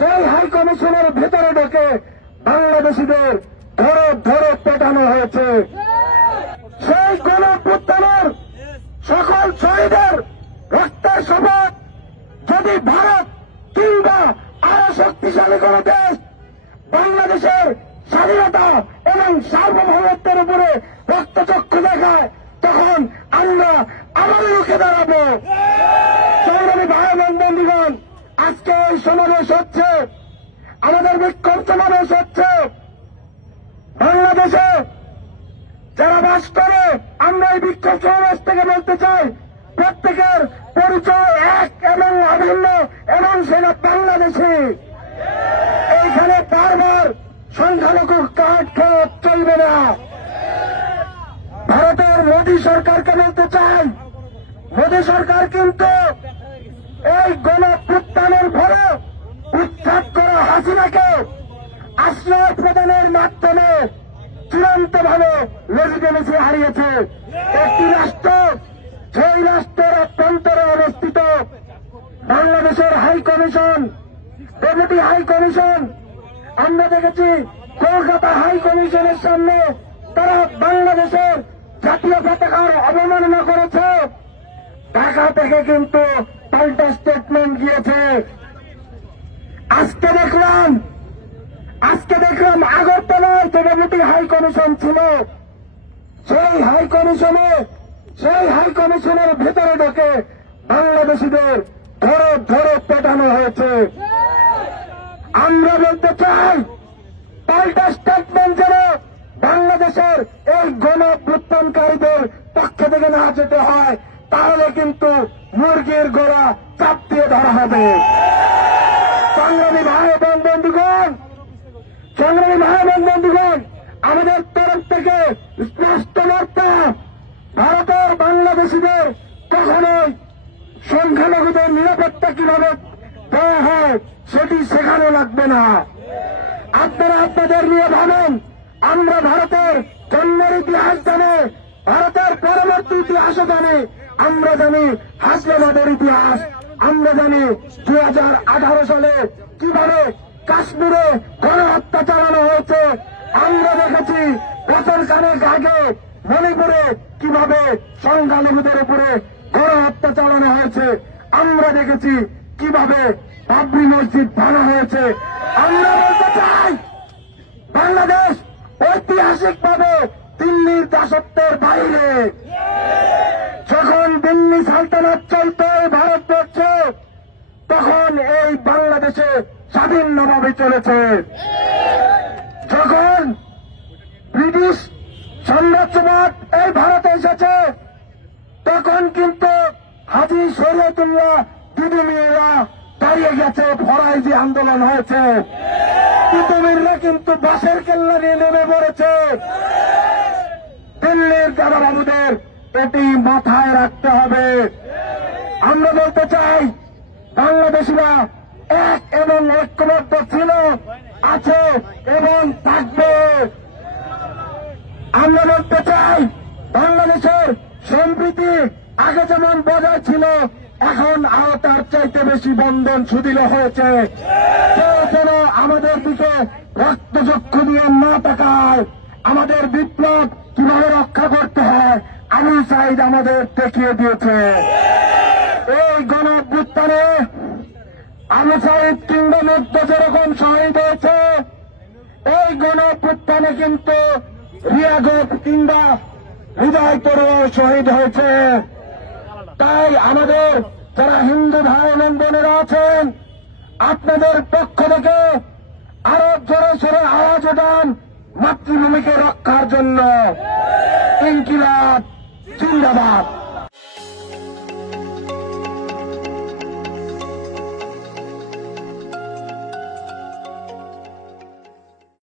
সেই হাই কমিশনের ভেতরে ঢোকে বাংলাদেশিদের ধরে ধরে পেটানো হয়েছে। সেই গণঅভ্যুত্থানের সকল শহীদের রক্তের শপথ যদি ভারত কিংবা আরো শক্তিশালী কোন দেশ বাংলাদেশের স্বাধীনতা এবং সার্বভৌমত্বের উপরে রক্তচক্ষু দেখায়, তখন আমরা আবার রুখে দাঁড়াবো। সংগ্রামী ভাই বোন বন্ধুগণ, আজকে এই সমাবেশ হচ্ছে, আমাদের বিক্ষোভ সমাবেশ হচ্ছে। বাংলাদেশে যারা বাস করে, আমরা এই বিক্ষোভ সমাবেশ থেকে বলতে চাই, প্রত্যেকের পরিচয় এক এবং অভিন্ন, এবং সেটা বাংলাদেশে। এইখানে বারবার সংখ্যালঘু কার্ড খেয়ে চলবে না। ভারতের মোদী সরকারকে বলতে চাই, মোদী সরকার কিন্তু এই গণঅভ্যুত্থানের ফলে উৎখাত করা হাসিনাকে আশ্রয় প্রদানের মাধ্যমে চূড়ান্তভাবে লেজিটিমেসি হারিয়েছে। একটি রাষ্ট্র, সেই রাষ্ট্রের অভ্যন্তরে অবস্থিত বাংলাদেশের high commission, deputy high commission, আমরা দেখেছি কলকাতা হাই কমিশনের সামনে তারা বাংলাদেশের জাতীয় পতাকার অবমাননা করেছে। ঢাকা থেকে কিন্তু পাল্টা স্টেটমেন্ট গিয়েছে। আজকে দেখলাম আগরতলায় যে ডেপুটি হাই কমিশন ছিল, সেই হাই কমিশনের ভেতরে ঢোকে বাংলাদেশিদের ধরে ধরে পেটানো হয়েছে। আমরা বলতে চাই, পাল্টা স্টেটমেন্ট যেন বাংলাদেশের এই গণঅভ্যুত্থানকারীদের পক্ষ থেকে না যেতে হয়, তাহলে কিন্তু মুরগির গোড়া চাপ দিয়ে ধরা হবে। সংগ্রামী ভাই বোন বন্ধুগণ, আমাদের তরফ থেকে স্পষ্ট বার্তা, ভারতের বাংলাদেশিদের কখনোই সংখ্যালঘুদের নিরাপত্তা কিভাবে দেওয়া হয় সেটি শেখানো লাগবে না। আপনারা আপনাদের নিয়ে ভাবেন। আমরা ভারতের জন্মের ইতিহাস জানে, ভারতের পরবর্তী ইতিহাসও জানে। আমরা জানি হাসনাবাদের ইতিহাস, আমরা জানি 2018 সালে কিভাবে কাশ্মীরে গণহত্যা চালানো হয়েছে। আমরা দেখেছি বছর খানেক আগে মণিপুরে কিভাবে সংখ্যালঘুদের উপরে গণহত্যা চালানো হয়েছে। আমরা দেখেছি কিভাবে বাবরি মসজিদ ভাঙা হয়েছে। আমরা বলতে চাই, বাংলাদেশ ঐতিহাসিকভাবে দিল্লির দাসত্বের বাইরে। যখন দিল্লি সালতানাত চলত ভারতবর্ষে, তখন এই বাংলাদেশে স্বাধীনভাবে চলেছে। যখন ব্রিটিশ সাম্রাজ্যবাদ এই ভারতে এসেছে, তখন কিন্তু হাজী শরীয়তুল্লাহ দিদিমিরা দাঁড়িয়ে গেছে, ফরাইজি আন্দোলন হয়েছে। তিতুমিররা কিন্তু বাসের কেল্লা নিয়ে নেমে পড়েছে। দিল্লির দাদাবাবুদের এটি মাথায় রাখতে হবে। আমরা বলতে চাই, বাংলাদেশিরা এক এবং ঐক্যবদ্ধ ছিল, আছে এবং থাকবে। আমরা বলতে চাই, বাংলাদেশের সম্প্রীতি আগে যেমন বজায় ছিল, এখন আরো তার চাইতে বেশি বন্ধন সুদৃঢ় হয়েছে। কেউ যেন আমাদের দিকে রক্তচক্ষু দিয়ে না তাকায়। আমাদের বিপ্লব কিভাবে রক্ষা করতে হয় আবু সাইদ আমাদের দেখিয়ে দিয়েছে। এই গণঅভ্যুত্থানে আবু সাইদ কিংবা মুগ্ধ যেরকম শহীদ হয়েছে, এই গণঅভ্যুত্থানে কিন্তু রিয়াগত কিংবা হৃদয় পড়ুয়া শহীদ হয়েছে। তাই আমাদের যারা হিন্দু ভাই এবং বোনেরা আছেন, আপনাদের পক্ষ থেকে আরো জোরে সোরে আওয়াজ ওঠান মাতৃভূমিকে রক্ষার জন্য। ইনকিলাব জিন্দাবাদ।